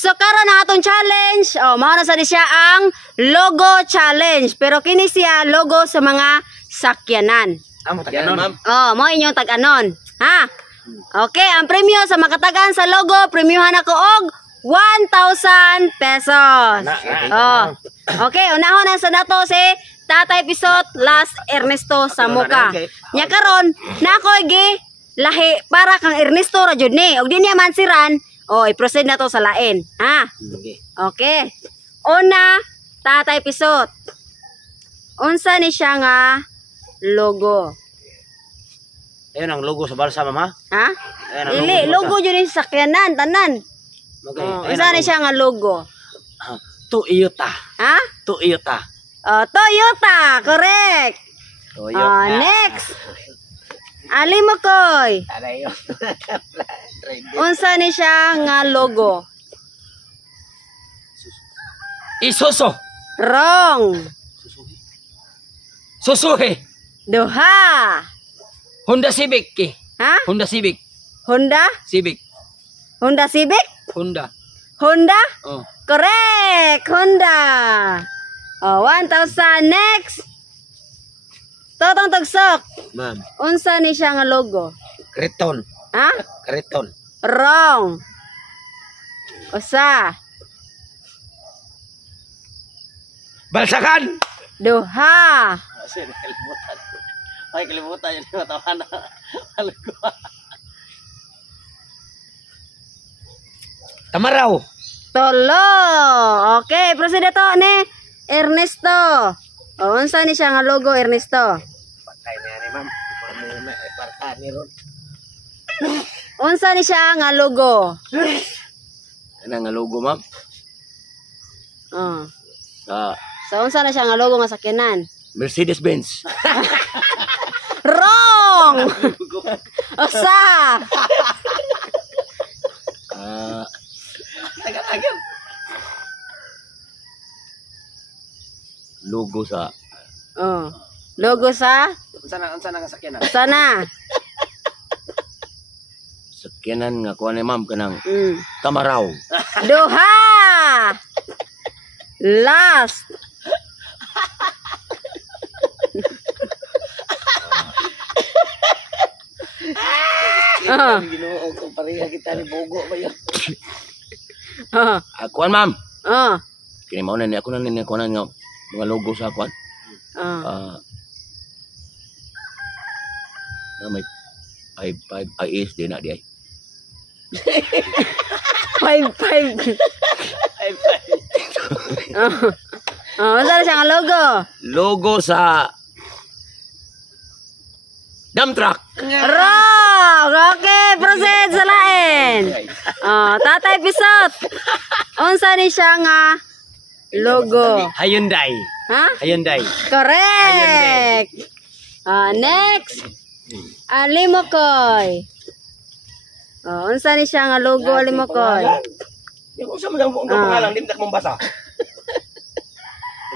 So karon na atong challenge, mao na sa di siya ang logo challenge. Pero kini siya logo sa mga sakyanan. Amo tag-anon, ma'am. Mao inyong tag-anon, ha? Okay, ang premyo sa makatagan sa logo, premyohan ako og 1,000 pesos. Okay, unahon na sa nato si Tatay Pisot Las Ernesto Samuka. Nya karon na ako gi lahi para kang Ernesto ra jud ni. Og di niya mansiran, i-proceed na to sa lain, ha? Okay. Una, Tatay Pisot. Unsa ni siya nga logo? Ayun ang logo sa balsa, mama. Ha? Dili, logo jud ni sa sakyanan tanan. Unsa ni siya nga logo? Toyota. Ha? Toyota. Toyota, correct. Toyota. Next. Ali mo koy. Unsa ni siya nga logo? Isuzu. Wrong. Suzuki. Duha. Honda Civic. Ha? Honda Civic. Honda? Civic. Honda Civic? Honda. Honda? Oh. Correct. Honda. 1,000. Next. Totong tagsok. Ma'am. Unsa ni siya nga logo? Kreton. Ha? Kreton. Wrong. Usa. Balsakan. Duha. Kalimutan. Ay, kalimutan yun. Matawa na. Tamaraw. Tolo. Okay, proceed to ni Ernesto. Unsa ni siya nga logo, Ernesto? Patay na yan, ma'am. Parta ni Ron. Unsa ni siya nga logo? Ano nga logo, ma'am? So unsa na siya nga logo nga sakyanan? Mercedes-Benz. Wrong. Usa. Tagal-tagal. Logo sa Logo sa unsa na nga sakyanan? sana. Sakyanan nga kuan ni ma'am kanang Tamaraw. Duha. Last. Ginoo ko pareha kita ni Bogo ba yan? Kuan ma'am. Kini mao na ni ako na ni kuanan nga mga logo sa kuan. Na may 5 ISD na di ay. 5. Unsa na siya nga logo? Logo sa dump truck. Wrong. Okay, proceed sa lain. Tatay Pisot. Unsa ni siya nga logo? Hyundai. Ha? Hyundai. Correct. Next. Alimokoy. Unsa ni siya nga logo, Alimokoy? Di ko sa mga pangalan di mong basa.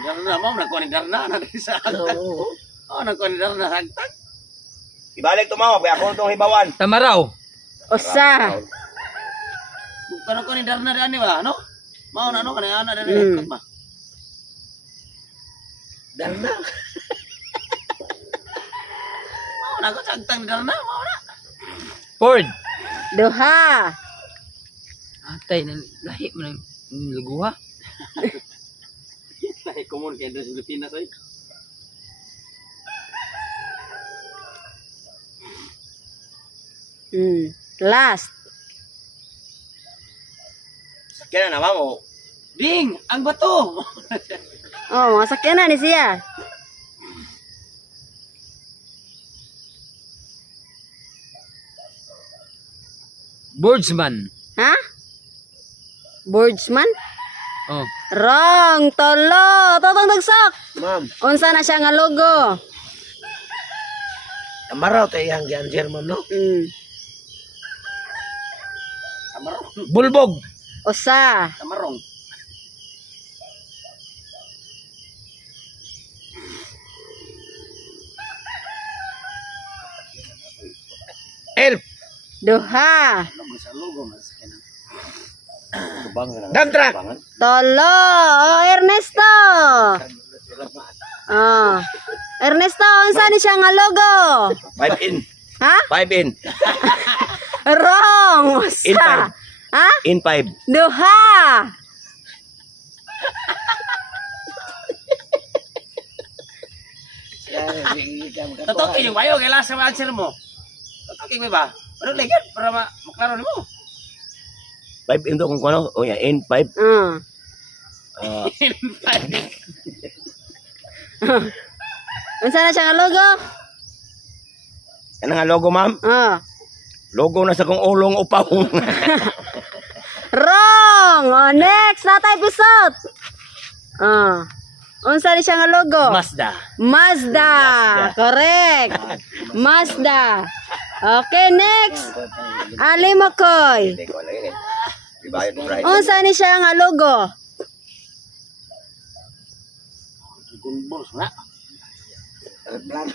Darna mo nagkuan darna na sa ano. Nagkuan darna hagtag. Ibalik tumawa kay ako tong hibawan. Tamaraw. Usa. Bukan ko ni darna ani ba, no? Mao na no kana ana dali ba. Darna. Mao na ko sagtang darna, mao na. Ford. Duha. Atay na lahi mo ng luguha. Lahi common kay sa Pilipinas ay. Last. Sakyanan na mo. Ding, ang bato. Mga sakyanan ni siya. Boardsman. Ha? Boardsman? Oh. Wrong. Tolo. Totong dagsak. Ma'am. Unsa na siya nga logo? Tamaraw tayo yung gianjer, ma'am, no? Tamarong. Bulbog. Usa. Tamarong. Elf. Duha. Logo sa logo mas kanan. Dump truck. Tolo. Oh, Ernesto. Oh. Ernesto, unsa ni siya nga logo? 5 in. Ha? 5 in. Wrong. In Usa. 5. Ha? In 5. Duha. Totokin yung bayo, kailangan sa answer mo. Totokin mo ba? Ano legal para maklaro mo? 5 in to kung ano? O yan, in 5. In 5. Unsa na siya nga logo? Ano nga logo, ma'am? Logo na sa kong ulong upaw. Wrong. Oh, next, natay episode. Unsa ni siya nga logo? Mazda. Mazda. Correct. Mazda. Okay, next. Ali Makoy. Unsa ni siya nga logo? Gunbol na. Plano.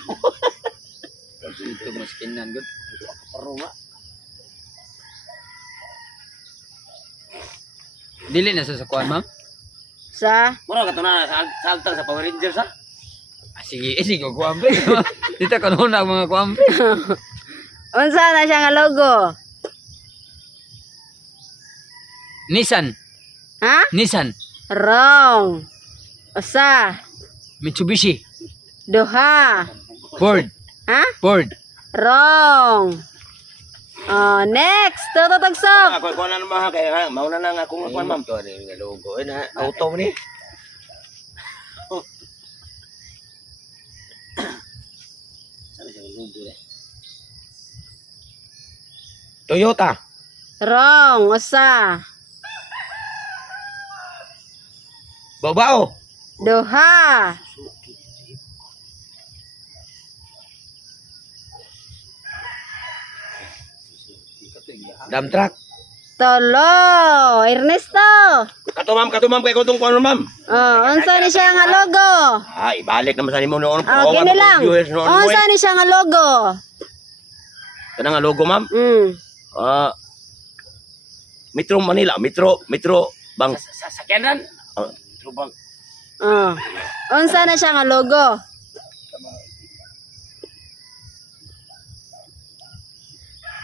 Ito maskinan gud. Pero nga. Dili na sa sakuan, ma'am? Sa? Mura ka to na saltang sa Power Rangers ha? Sige, sige ko kuambre. Dito kanon ang mga kuambre. Unsa na siya nga logo? Nissan. Ha? Nissan. Wrong. Usa. Mitsubishi. Duha. Ford. Ha? Ford. Wrong. Oh, next. Tututugsok. Ako na naman kaya mauna na nga akong kuan ma'am. To ni logo na auto ni. Toyota. Wrong. Usa. Babao. Duha. Dump truck. Tolo. Ernesto. Katumam kay kutong kuan ma'am. Oh, unsa ni siya nga logo? Ay, balik naman sa nimo noon. Okay na lang. Unsa ni siya nga logo? Kana nga logo ma'am? Metro Manila, Metro Bang. Sa sakyanan? Metro Bang. Unsa na siya nga logo?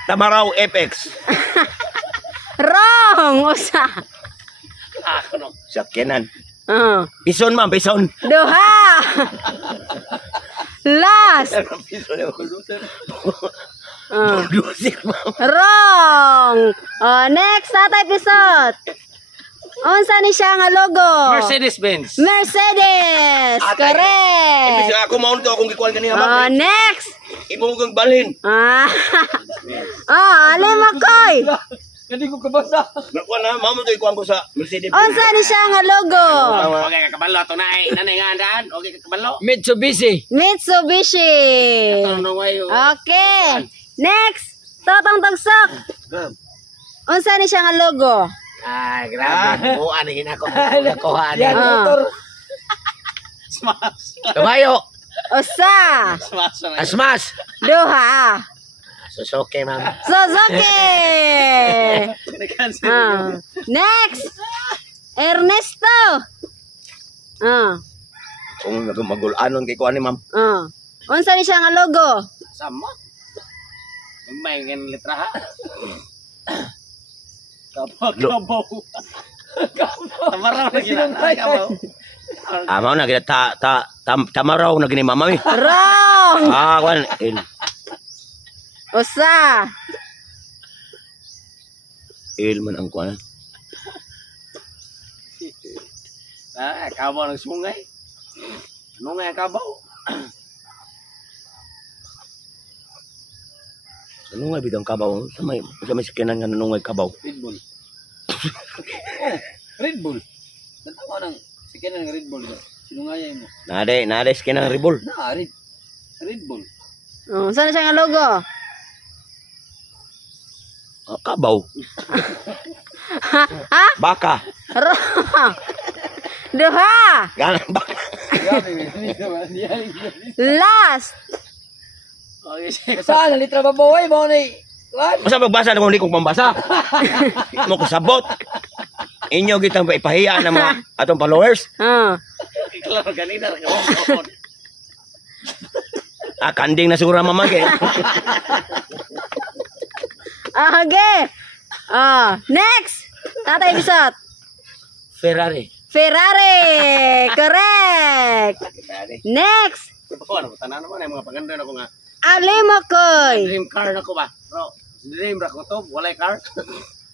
Tamaraw FX. Wrong. Usa. Ano? Sakyanan. Bison ma'am, bison. Duha. Last. Bison ako loser. Wrong. Next tatay episode. Unsa ni siya nga logo? Mercedes-Benz. Mercedes. Correct. Imbis ako maun to akong gikuan kanina ma'am. Next. Imo kong balhin. Ali Makoy. Hindi ko kabasa. Nakuha na, mamo to ikuan ko sa Mercedes. Unsa ni siya nga logo? Okay, kakabalo to na ay nanay nga andaan. Okay, kakabalo. Mitsubishi. Mitsubishi. Okay. Next. Totong tugsok. Unsa ni siya nga logo? Ay, grabe. Buuan na ako. Nakuha na. Motor. Smash. Tumayo. Usa. Smash. Duha. Suzuki, ma'am. Suzuki. Next. Ernesto. Kung magulanon kay kuan ni ma'am. Unsa ni siya nga logo? Sama. May ngin letra ha. Kabaw. Tamaraw na gina. Mao na gina tamaraw na gini mama mi. Wrong. Kuan Usa. Man ang kuan. Kabaw ng sungay. Nungay kabaw. Nungay bidang kabaw. Sa may sikinan nga nungay kabaw. Red Bull. Red Bull. Natawa ng sikinan ng Red Bull. Sinungaya mo. Nade sikinan ng Red Bull. Red Bull. Saan siya nga logo? Kabaw. Ha? Baka. Wrong. Duha. Ganang baka. Last. Saan ang litra babaw mo ni? Masa magbasa na kung hindi kong pambasa. Mo ko sabot. inyo gitang ipahiya ng mga atong followers. Klaro ganina ra ka. Kanding na siguro mamang kay. Okay. Next. Tatay Bisot. Ferrari. Correct. Next. Ano tanan naman ay mga paganda nako nga. Alimokoy. Dream car nako ba? Bro, dream ra ko to, walay car.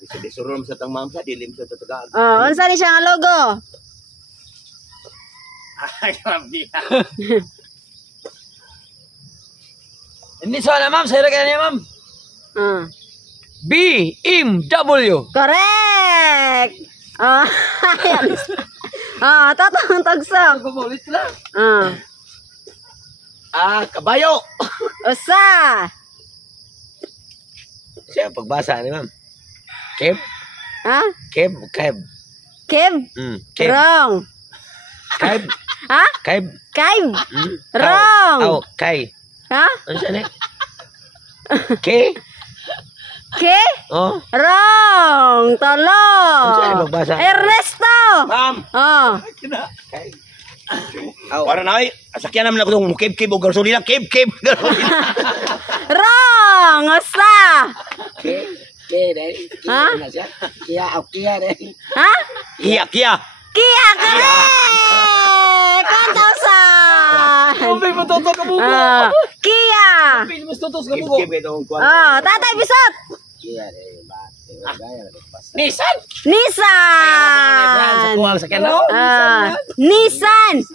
Di surum sa tang mamsa, dilim sa tatagaan. Unsa ni siya nga logo? Ay, grabe. Hindi sana ma'am, saya kaya niya ma'am. BMW. Correct. Tatong tagsok. Kumulit lang. Kabayo. Usa. Siya pagbasa ni ma'am. Keb. Ha? Keb. Kev? Keb. Wrong. Keb. Ha? Keb. Kaiv. Wrong. Kay. Ha? Ano siya ni? Ke? Ke? Oh. Wrong. Tolo. Ano siya pagbasa? Ernesto. Ma'am. Para na ay, sakyan naman ako itong keb o gasolina. Keb. Wrong. Usa. Ha? Kia deh. Ha? Kia. Kia, correct! 1,000! May matutok ka buko. Kia! May mas tutos ka buko. Keb itong kuwan. Tatay Bisot! Nissan. Nissan! Kuwang sakyan na. Nissan!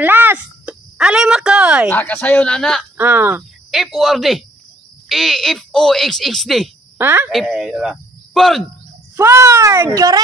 Last! Alay Makoy! Kasayon ana. FORD. EFOXXD. Ha? Ford. Ford! Correct!